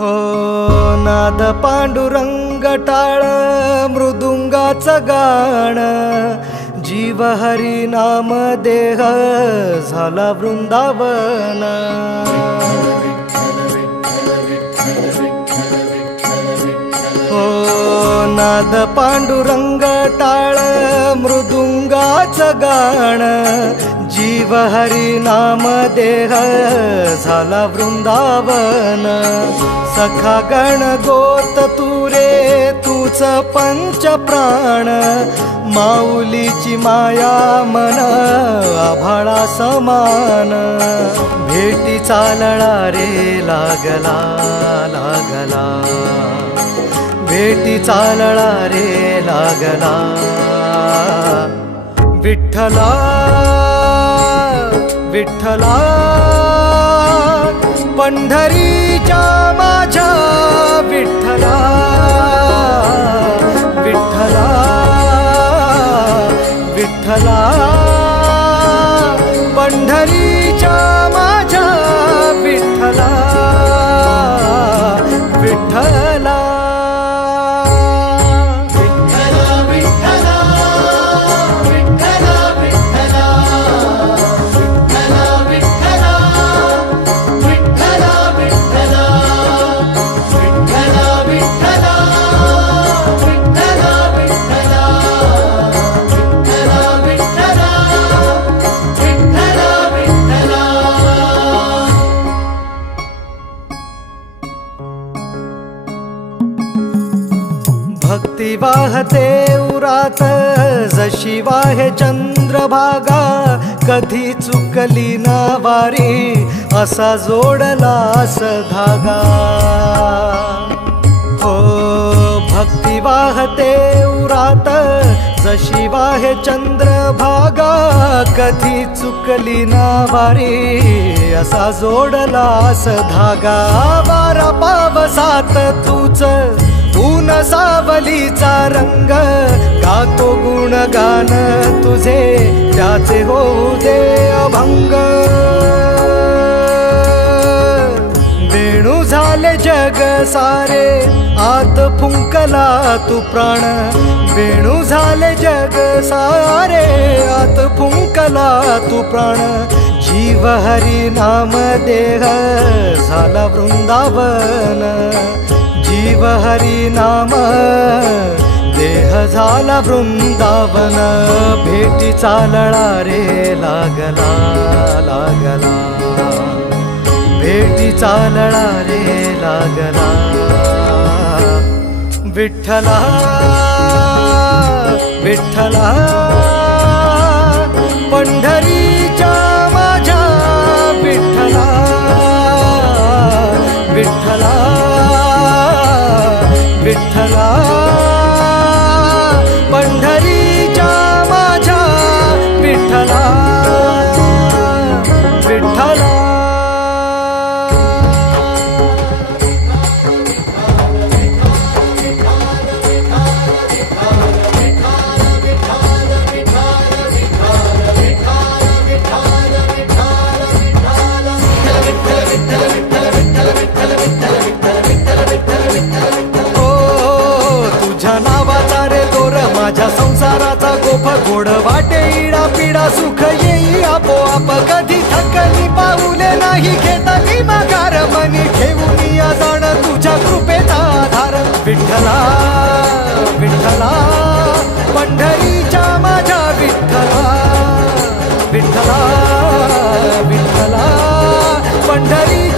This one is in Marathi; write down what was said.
हो नाद पांडुरंग टाळ मृदुंगाचं गाणं जीव हरी नाम देह झाला वृंदावन हो नाद पांडुरंग टाळ मृदुंगाचं गाणं जीव हरी नाम देह झाला वृंदावन सखा गण गोत तुरे तूच पंच प्राण माऊलीची माया मन आभाळा समान भेटी चालळा रे लागला लागला भेटी चालळा रे लागला विठ्ठला विठ्ठला पंढरीच्या माझ्या विठ्ठला विठ्ठला विठ्ठला पंढरीच्या माझ्या विठ्ठला विठ्ठला भक्ती वाहते उरात जशी वाहे चंद्रभागा कधी चुकली ना वारी असा जोडलास धागा हो भक्ती वाहते उरात जशी वाहे चंद्रभागा कधी चुकली ना वारी असा जोडलास धागा वारा पावसात तूच ऊन सावलीचा रंग गातो गुणगान तुझे त्याचे होऊ दे अभंग वेणू झाले जग सारे आत फुंकला तू प्राण वेणू झाले जग सारे आत फुंकला तू प्राण जीव हरी नाम देह झाला वृंदावन जीव हरी नाम देह झाला वृंदावन भेटी चालळा रे लागला लागला भेटी चालळा रे लागला विठ्ठला विठ्ठला पंढरीच्या माझ्या विठ्ठला विठ्ठला विठ्ठला पंढरीच्या माझ्या विठ्ठला विठ्ठला माझ्या संसाराचा गोफ गोड वाटे इडा पिडा सुख येई आपोआप कधी थकली पाऊले नाही घेतली माघार मनी ठेवून या जाण तुझ्या कृपेचा आधार विठ्ठला विठ्ठला पंढरीच्या माझ्या विठ्ठला विठ्ठला विठ्ठला पंढरी